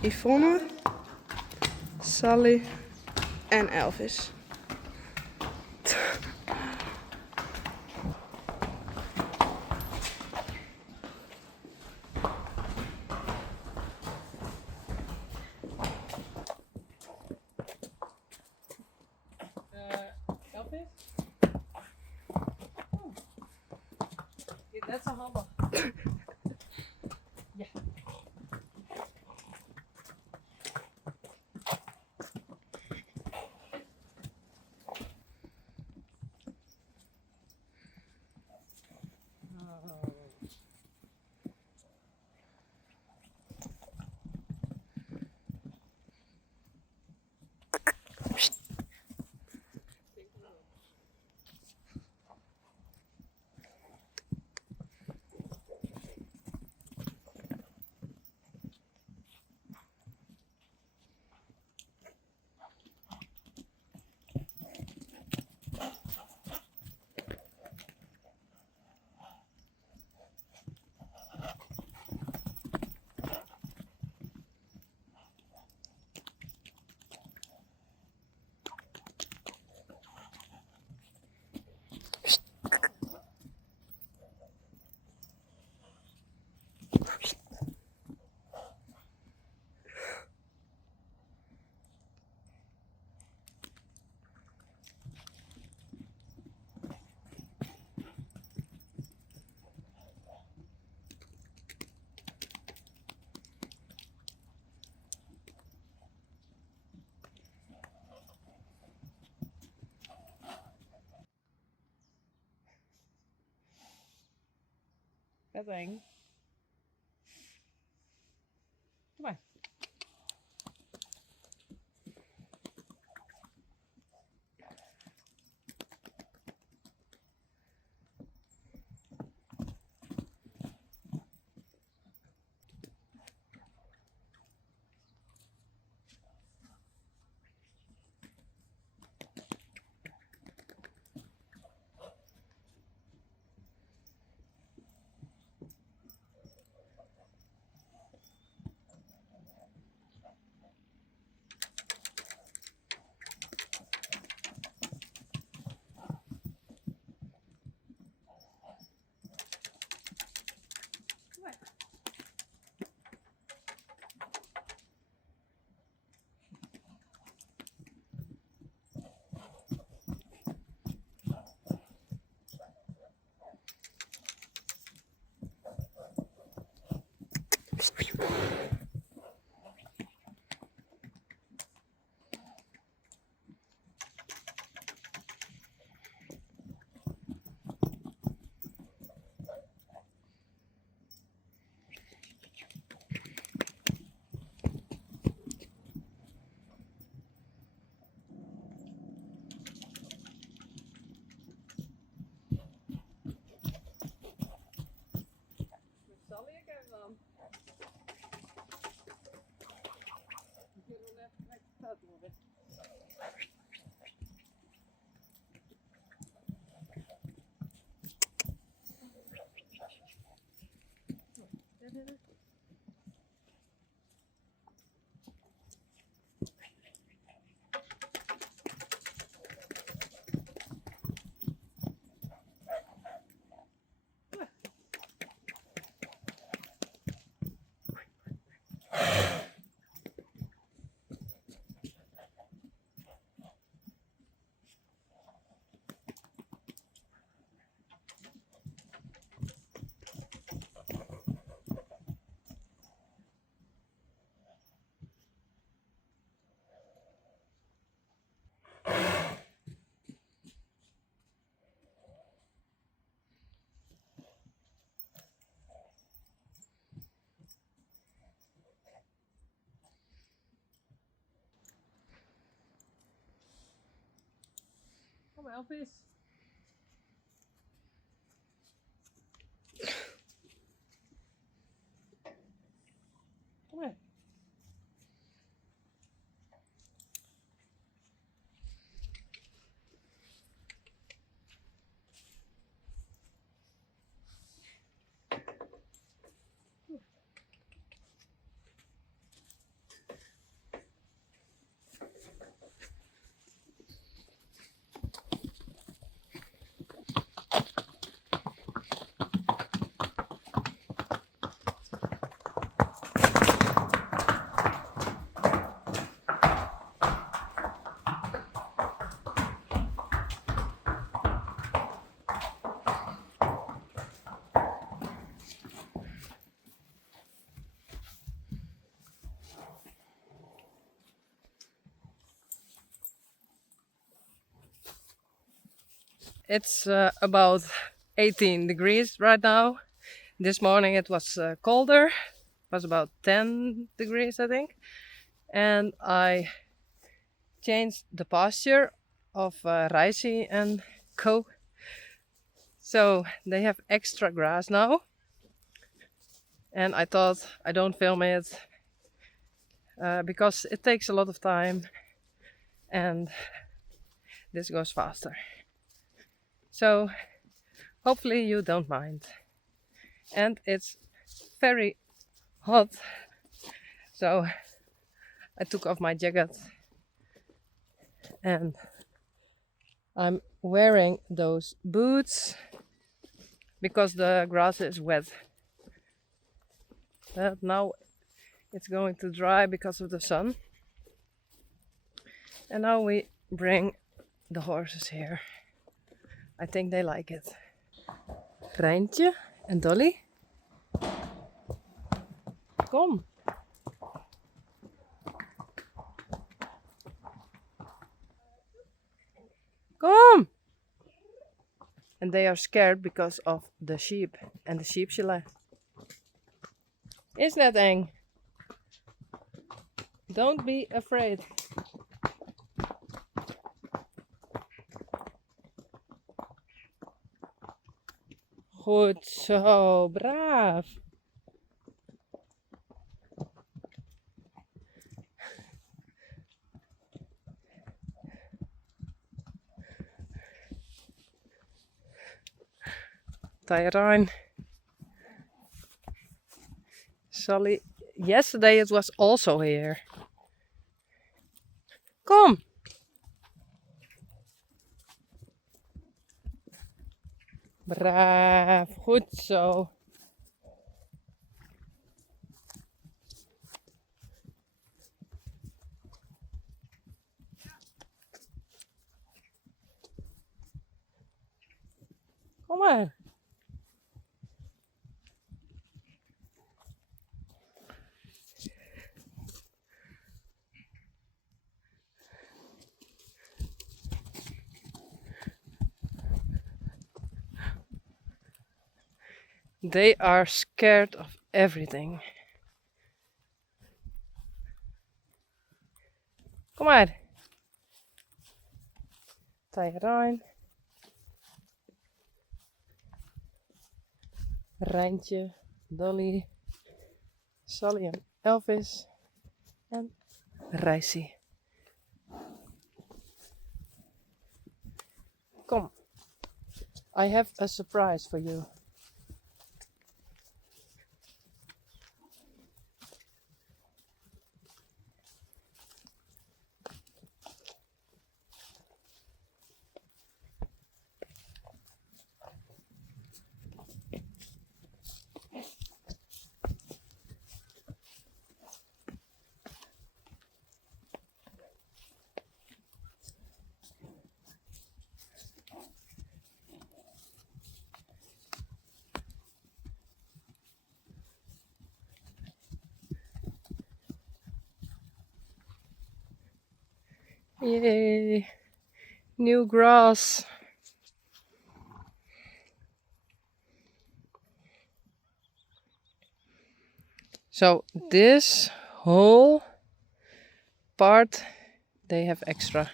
Yvonne, Sally en Elvis. Elvis? Oh. Net zo handig. Ja. Dat is eng. Kom maar. Zal ik even dan? Ik wil nog even met de fout worden. Kom maar, Elvis. Kom maar. It's about 18 degrees right now. This morning it was colder. It was about 10 degrees, I think. And I changed the pasture of Raisi and Co. So they have extra grass now. And I thought I don't film it because it takes a lot of time and this goes faster. So hopefully you don't mind. And it's very hot, so I took off my jacket and I'm wearing those boots because the grass is wet. But now it's going to dry because of the sun. And now we bring the horses here. I think they like it. Rijntje en Dolly. Kom. Kom! And they are scared because of the sheep and the sheepsgele. Isn't that eng? Don't be afraid. Goed zo, braaf. Tyrone. Sally. Yesterday it was also here. Kom. Braaf, goed zo. Kom maar. They are scared of everything. Kom maar. Tyrone. Rijntje, Dolly, Sally en Elvis en Raisi. Kom. I have a surprise for you. Yay! New grass. So this whole part they have extra.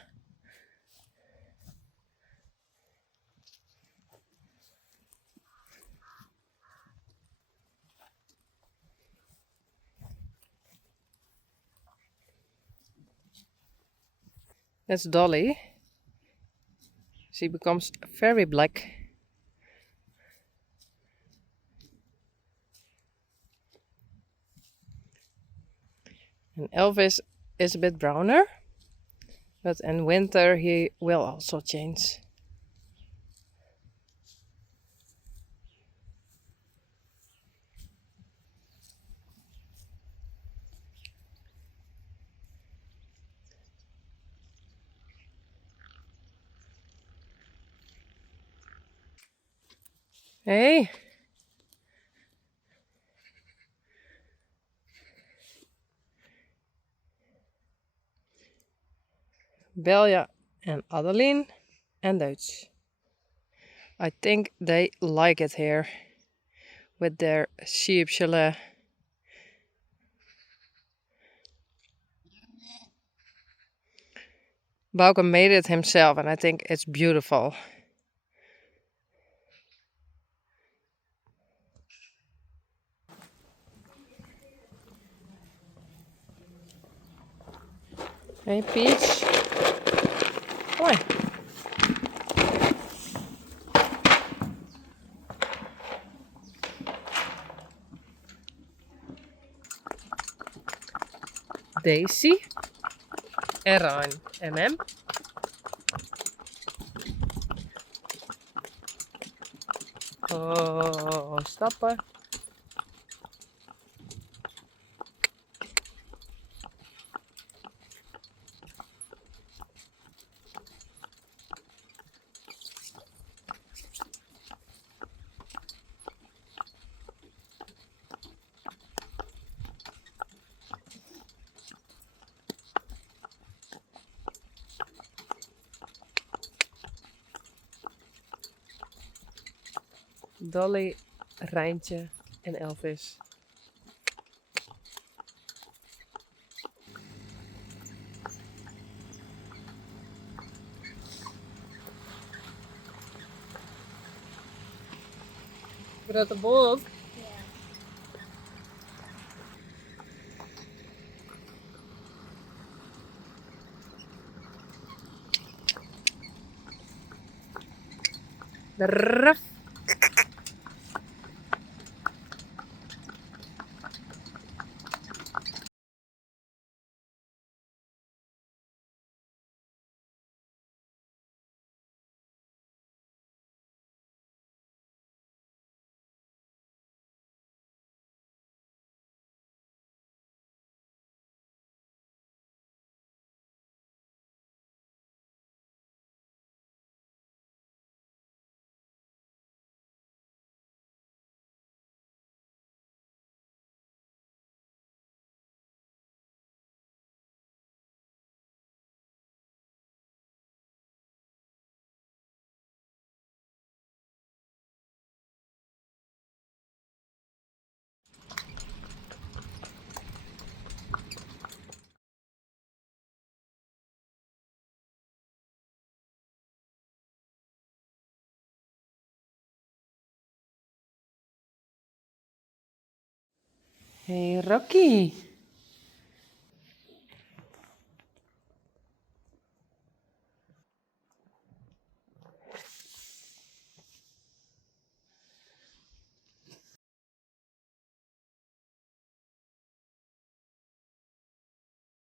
That's Dolly. She becomes very black. And Elvis is a bit browner, but in winter he will also change. Hey! Belja en Adeline en Duits. I think they like it here with their sheep chalet. Bauke made it himself and I think it's beautiful. Hey Peach. Hoi. Daisy. En Ryan. MM. Oh, stappen. Dolly, Rijntje en Elvis. We're the boat. Ruff. Hey Rocky.